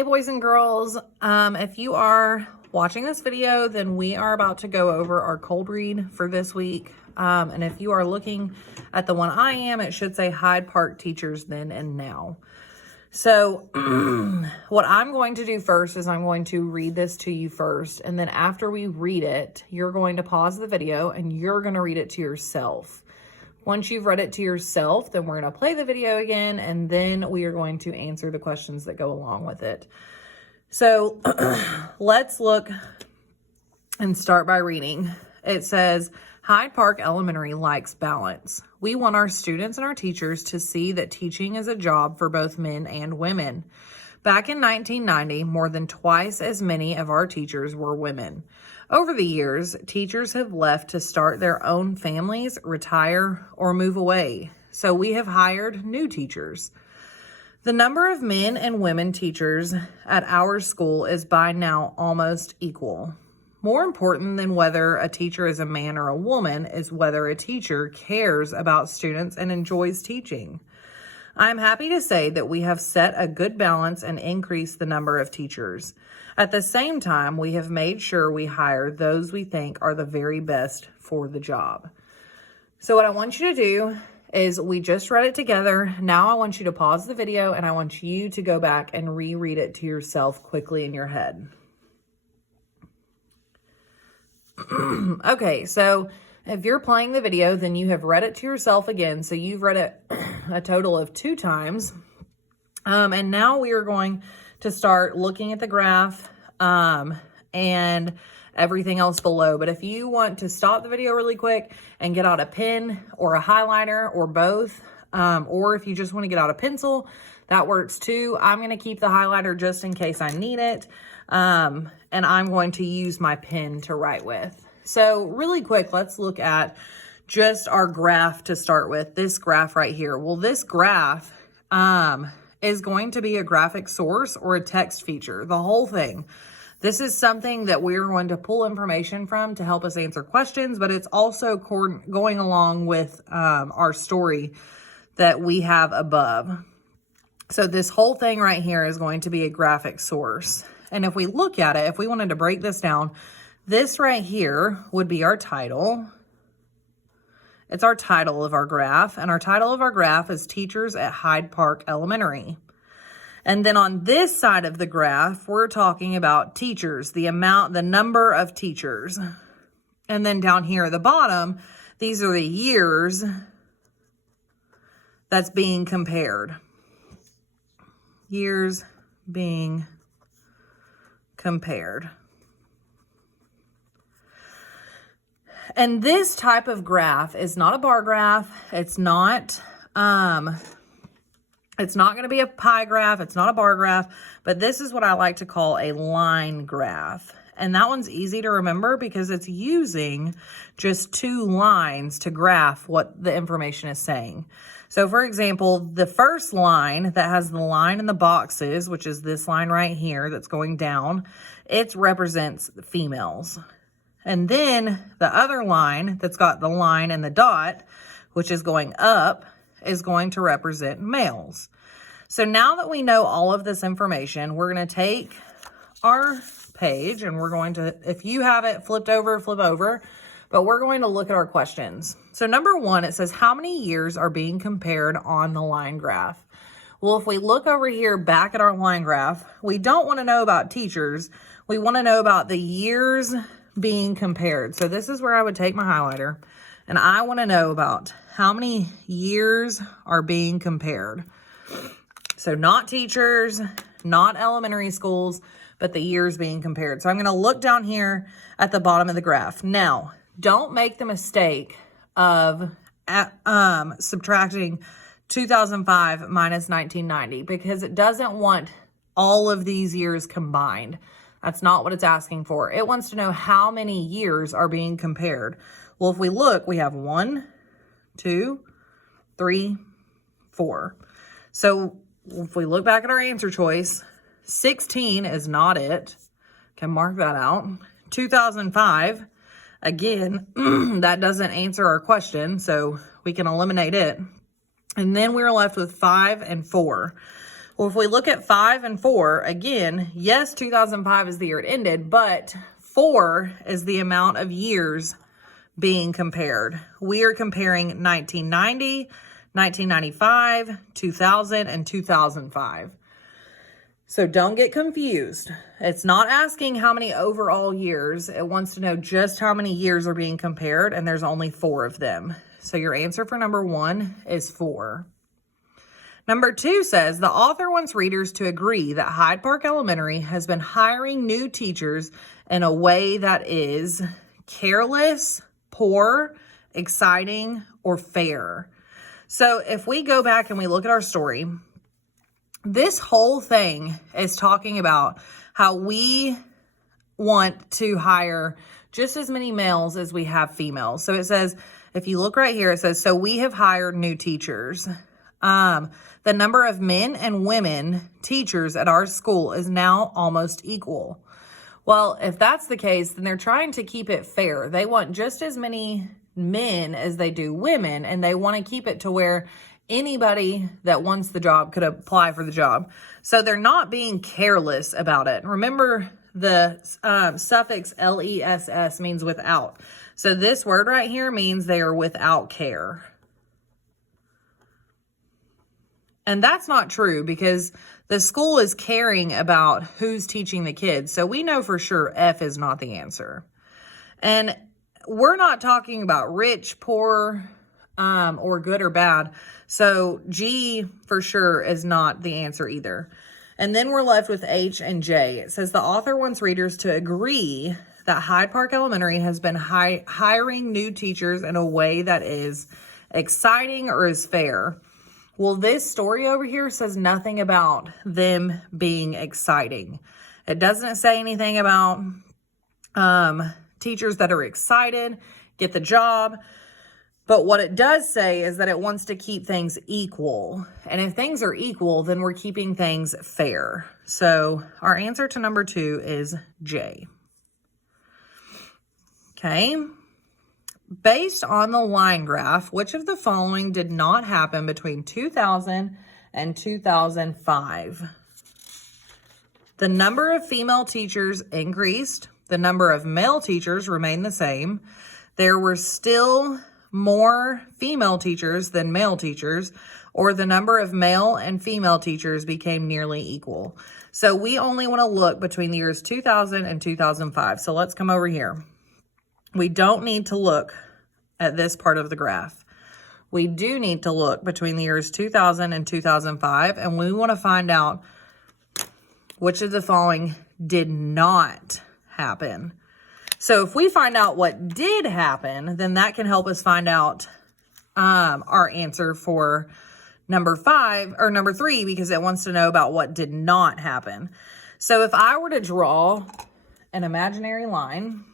Hey boys and girls, if you are watching this video, then we are about to go over our cold read for this week. And if you are looking at the one I am, it should say Hyde Park Teachers Then and Now. So what I'm going to do first is I'm going to read this to you first. And then after we read it, you're going to pause the video and you're going to read it to yourself. Once you've read it to yourself, then we're going to play the video again, and then we are going to answer the questions that go along with it. So let's look and start by reading. It says, Hyde Park Elementary likes balance. We want our students and our teachers to see that teaching is a job for both men and women. Back in 1990, more than twice as many of our teachers were women. Over the years, teachers have left to start their own families, retire, or move away. So we have hired new teachers. The number of men and women teachers at our school is by now almost equal. More important than whether a teacher is a man or a woman is whether a teacher cares about students and enjoys teaching. I'm happy to say that we have set a good balance and increased the number of teachers. At the same time, we have made sure we hire those we think are the very best for the job. So what I want you to do is we just read it together. Now I want you to pause the video and I want you to go back and reread it to yourself quickly in your head. Okay, so if you're playing the video, then you have read it to yourself again. So you've read it a total of 2 times. And now we are going to start looking at the graph and everything else below. But if you want to stop the video really quick and get out a pen or a highlighter or both, or if you just want to get out a pencil, that works too. I'm going to keep the highlighter just in case I need it. And I'm going to use my pen to write with. So really quick, let's look at just our graph to start with. This graph right here. Well, this graph is going to be a graphic source or a text feature, the whole thing. This is something that we're going to pull information from to help us answer questions, but it's also going along with our story that we have above. So this whole thing right here is going to be a graphic source. And if we look at it, if we wanted to break this down, this right here would be our title. It's our title of our graph, and our title of our graph is Teachers at Hyde Park Elementary. And then on this side of the graph, we're talking about teachers, the number of teachers. And then down here at the bottom, these are the years that's being compared. Years being compared. And this type of graph is not a bar graph. It's not going to be a pie graph. It's not a bar graph, but this is what I like to call a line graph. And that one's easy to remember because it's using just 2 lines to graph what the information is saying. So for example, the first line that has the line in the boxes, which is this line right here that's going down, it represents the females. And then the other line that's got the line and the dot, which is going up, is going to represent males. So now that we know all of this information, we're going to take our page and we're going to, if you have it flipped over, flip over, but we're going to look at our questions. So number 1, it says, how many years are being compared on the line graph? Well, if we look over here back at our line graph, we don't want to know about teachers. We want to know about the years being compared. So this is where I would take my highlighter and I want to know about how many years are being compared. So not teachers, not elementary schools, but the years being compared. So I'm going to look down here at the bottom of the graph. Now, don't make the mistake of subtracting 2005 minus 1990 because it doesn't want all of these years combined. That's not what it's asking for. It wants to know how many years are being compared. Well, if we look, we have 1, 2, 3, 4. So if we look back at our answer choice, 16 is not it. Can mark that out. 2005, again, that doesn't answer our question, so we can eliminate it. And then we're left with 5 and 4. Well, if we look at 5 and 4, again, yes, 2005 is the year it ended, but 4 is the amount of years being compared. We are comparing 1990, 1995, 2000, and 2005. So don't get confused. It's not asking how many overall years. It wants to know just how many years are being compared, and there's only 4 of them. So your answer for number 1 is 4. Number 2 says, the author wants readers to agree that Hyde Park Elementary has been hiring new teachers in a way that is careless, poor, exciting, or fair. So if we go back and we look at our story, this whole thing is talking about how we want to hire just as many males as we have females. So it says, if you look right here, it says, so we have hired new teachers. The number of men and women teachers at our school is now almost equal. Well, if that's the case, then they're trying to keep it fair. They want just as many men as they do women, and they want to keep it to where anybody that wants the job could apply for the job. So they're not being careless about it. Remember, the suffix less means without. So this word right here means they are without care. And that's not true, because the school is caring about who's teaching the kids. So we know for sure F is not the answer. And we're not talking about rich, poor, or good or bad. So G for sure is not the answer either. And then we're left with H and J. It says the author wants readers to agree that Hyde Park Elementary has been hiring new teachers in a way that is exciting or is fair. Well, this story over here says nothing about them being exciting. It doesn't say anything about teachers that are excited, get the job. But what it does say is that it wants to keep things equal. And if things are equal, then we're keeping things fair. So our answer to number 2 is J. Okay. Based on the line graph, which of the following did not happen between 2000 and 2005? The number of female teachers increased. The number of male teachers remained the same. There were still more female teachers than male teachers, or the number of male and female teachers became nearly equal. So we only want to look between the years 2000 and 2005. So let's come over here. We don't need to look at this part of the graph. We do need to look between the years 2000 and 2005, and we want to find out which of the following did not happen. So if we find out what did happen, then that can help us find out our answer for number 5 or number 3, because it wants to know about what did not happen. So if I were to draw an imaginary line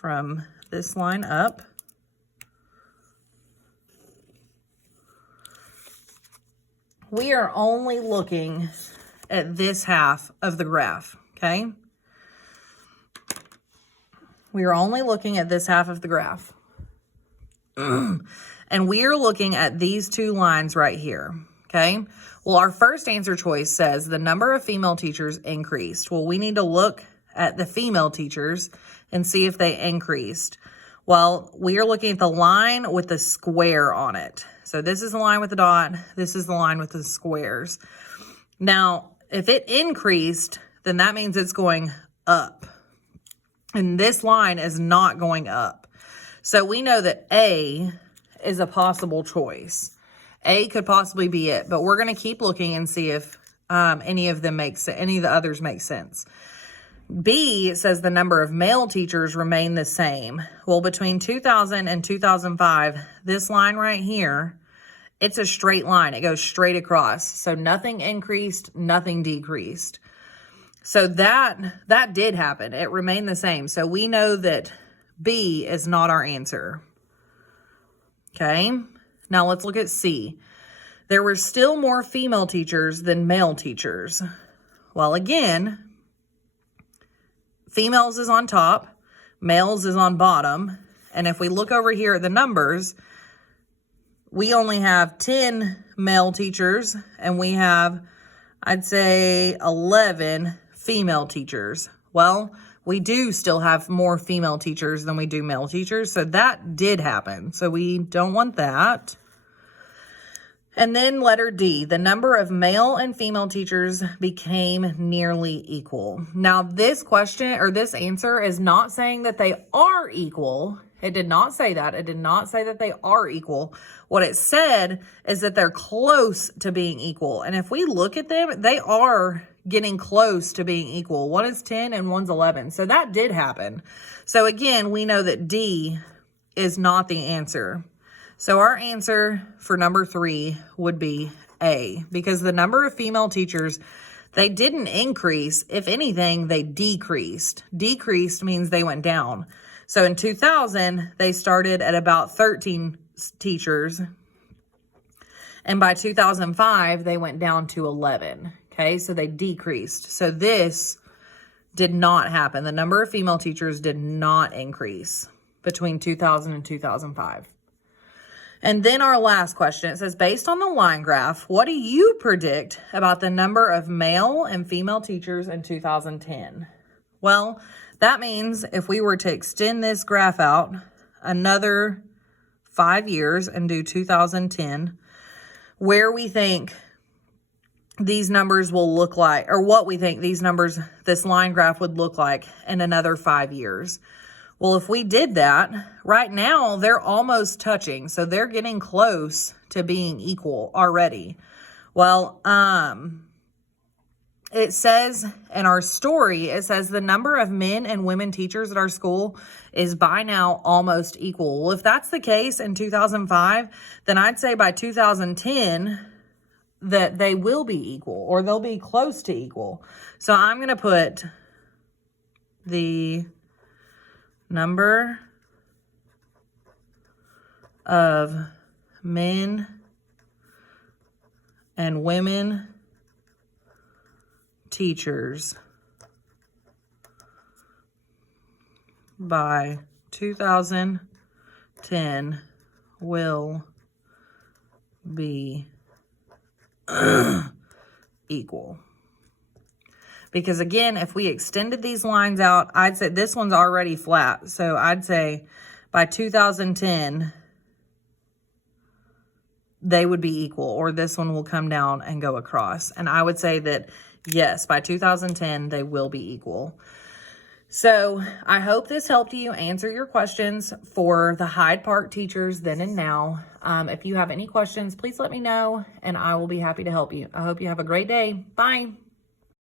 from this line up, we are only looking at this half of the graph, okay? We are only looking at this half of the graph. And we are looking at these 2 lines right here, okay? Well, our first answer choice says the number of female teachers increased. Well, we need to look at the female teachers and see if they increased. Well, we are looking at the line with the square on it. So this is the line with the dot. This is the line with the squares. Now, if it increased, then that means it's going up. And this line is not going up. So we know that A is a possible choice. A could possibly be it, but we're going to keep looking and see if any of the others make sense. B says the number of male teachers remain the same. Well, between 2000 and 2005, this line right here, it's a straight line. It goes straight across. So nothing increased, nothing decreased. So that did happen. It remained the same. So we know that B is not our answer. Okay. Now let's look at C. There were still more female teachers than male teachers. Well, again, females is on top, males is on bottom. And if we look over here at the numbers, we only have 10 male teachers and we have, I'd say, 11 female teachers. Well, we do still have more female teachers than we do male teachers, so that did happen. So we don't want that. And then letter D, the number of male and female teachers became nearly equal. Now, this question or this answer is not saying that they are equal. It did not say that. It did not say that they are equal. What it said is that they're close to being equal. And if we look at them, they are getting close to being equal. One is 10 and one's 11. So that did happen. So again, we know that D is not the answer. So our answer for number 3 would be A, because the number of female teachers, they didn't increase. If anything, they decreased. Decreased means they went down. So in 2000, they started at about 13 teachers. And by 2005, they went down to 11. Okay, so they decreased. So this did not happen. The number of female teachers did not increase between 2000 and 2005. And then our last question, it says, based on the line graph, what do you predict about the number of male and female teachers in 2010? Well, that means if we were to extend this graph out another 5 years and do 2010, where we think these numbers will look like, or what we think these numbers, this line graph would look like in another 5 years. Well, if we did that, right now they're almost touching. So they're getting close to being equal already. Well, it says in our story, it says the number of men and women teachers at our school is by now almost equal. Well, if that's the case in 2005, then I'd say by 2010 that they will be equal, or they'll be close to equal. So I'm going to put the number of men and women teachers by 2010 will be equal. Because again, if we extended these lines out, I'd say this one's already flat. So I'd say by 2010, they would be equal, or this one will come down and go across. And I would say that, yes, by 2010, they will be equal. So I hope this helped you answer your questions for the Hyde Park teachers then and now. If you have any questions, please let me know, and I will be happy to help you. I hope you have a great day. Bye.